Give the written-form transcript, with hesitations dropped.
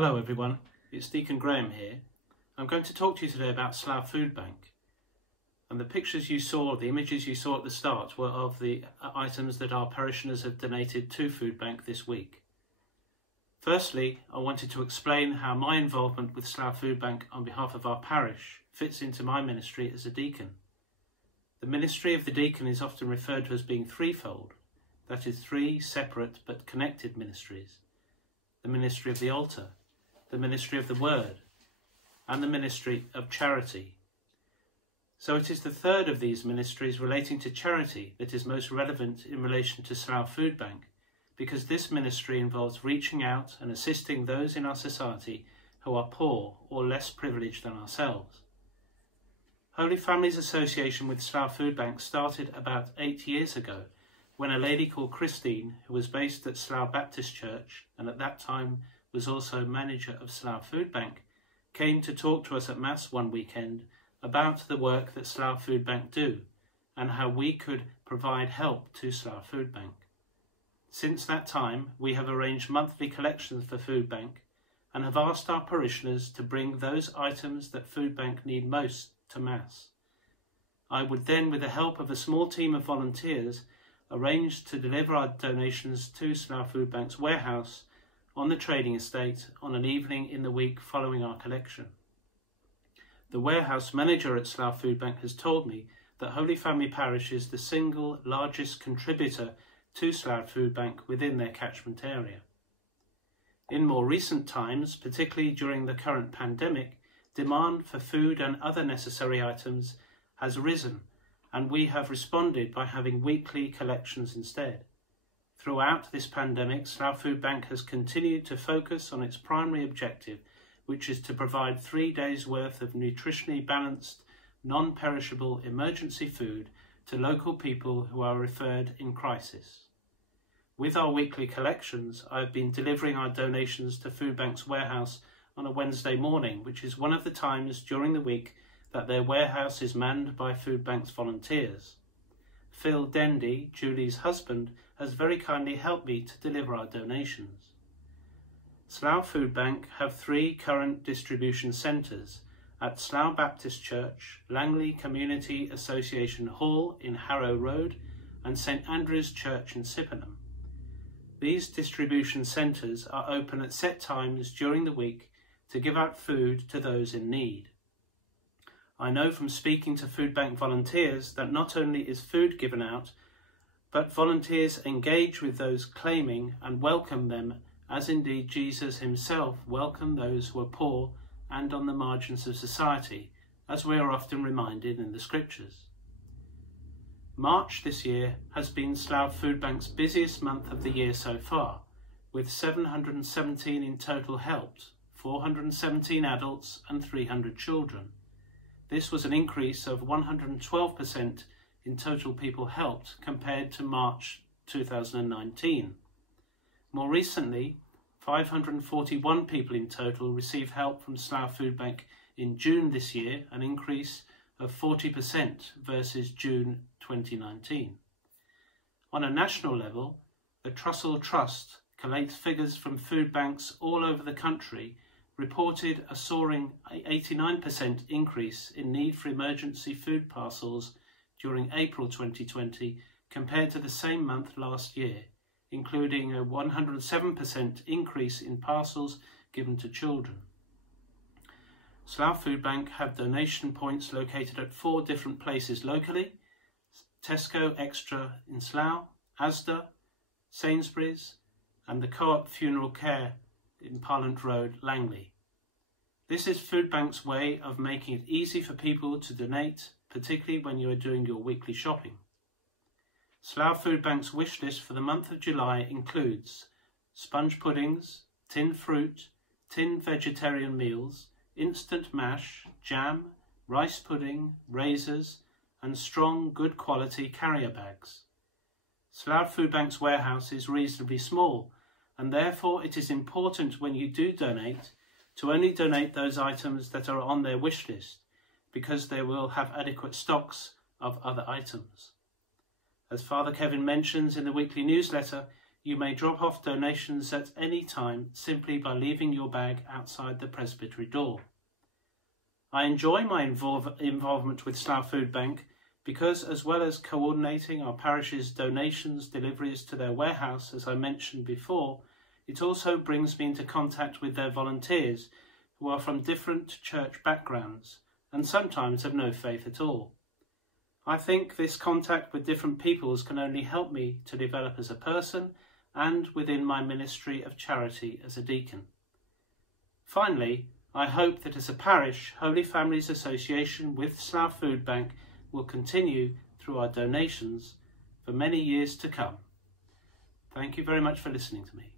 Hello everyone, it's Deacon Graham here. I'm going to talk to you today about Slough Food Bank. And the pictures you saw, the images you saw at the start were of the items that our parishioners have donated to Food Bank this week. Firstly, I wanted to explain how my involvement with Slough Food Bank on behalf of our parish fits into my ministry as a deacon. The ministry of the deacon is often referred to as being threefold, that is, three separate but connected ministries. The ministry of the altar, the ministry of the word, and the ministry of charity. So it is the third of these ministries relating to charity that is most relevant in relation to Slough Food Bank, because this ministry involves reaching out and assisting those in our society who are poor or less privileged than ourselves. Holy Families Association with Slough Food Bank started about 8 years ago when a lady called Christine, who was based at Slough Baptist Church and at that time was also manager of Slough Food Bank, came to talk to us at Mass one weekend about the work that Slough Food Bank do and how we could provide help to Slough Food Bank. Since that time, we have arranged monthly collections for Food Bank and have asked our parishioners to bring those items that Food Bank need most to Mass. I would then, with the help of a small team of volunteers, arrange to deliver our donations to Slough Food Bank's warehouse on the trading estate on an evening in the week following our collection. The warehouse manager at Slough Food Bank has told me that Holy Family Parish is the single largest contributor to Slough Food Bank within their catchment area. In more recent times, particularly during the current pandemic, demand for food and other necessary items has risen, and we have responded by having weekly collections instead. Throughout this pandemic, Slough Food Bank has continued to focus on its primary objective, which is to provide 3 days' worth of nutritionally balanced, non-perishable emergency food to local people who are referred in crisis. With our weekly collections, I have been delivering our donations to Food Bank's warehouse on a Wednesday morning, which is one of the times during the week that their warehouse is manned by Food Bank's volunteers. Phil Dendy, Julie's husband, has very kindly helped me to deliver our donations. Slough Food Bank have 3 current distribution centres at Slough Baptist Church, Langley Community Association Hall in Harrow Road and St Andrew's Church in Sippenham. These distribution centres are open at set times during the week to give out food to those in need. I know from speaking to Food Bank volunteers that not only is food given out, but volunteers engage with those claiming and welcome them, as indeed Jesus himself welcomed those who are poor and on the margins of society, as we are often reminded in the scriptures. March this year has been Slough Food Bank's busiest month of the year so far, with 717 in total helped, 417 adults and 300 children. This was an increase of 112% in total people helped compared to March 2019. More recently, 541 people in total received help from Slough Food Bank in June this year, an increase of 40% versus June 2019. On a national level, the Trussell Trust collates figures from food banks all over the country, reported a soaring 89% increase in need for emergency food parcels during April 2020 compared to the same month last year, including a 107% increase in parcels given to children. Slough Food Bank have donation points located at 4 different places locally: Tesco Extra in Slough, Asda, Sainsbury's and the Co-op Funeral Care in Parliament Road, Langley. This is Food Bank's way of making it easy for people to donate, particularly when you are doing your weekly shopping. Slough Food Bank's wish list for the month of July includes sponge puddings, tinned fruit, tinned vegetarian meals, instant mash, jam, rice pudding, razors and strong, good quality carrier bags. Slough Food Bank's warehouse is reasonably small, and therefore it is important when you do donate to only donate those items that are on their wish list, because they will have adequate stocks of other items. As Father Kevin mentions in the weekly newsletter, you may drop off donations at any time simply by leaving your bag outside the presbytery door. I enjoy my involvement with Slough Food Bank because, as well as coordinating our parish's donations deliveries to their warehouse, as I mentioned before, it also brings me into contact with their volunteers who are from different church backgrounds and sometimes have no faith at all. I think this contact with different peoples can only help me to develop as a person and within my ministry of charity as a deacon. Finally, I hope that as a parish, Holy Families Association with Slough Food Bank will continue through our donations for many years to come. Thank you very much for listening to me.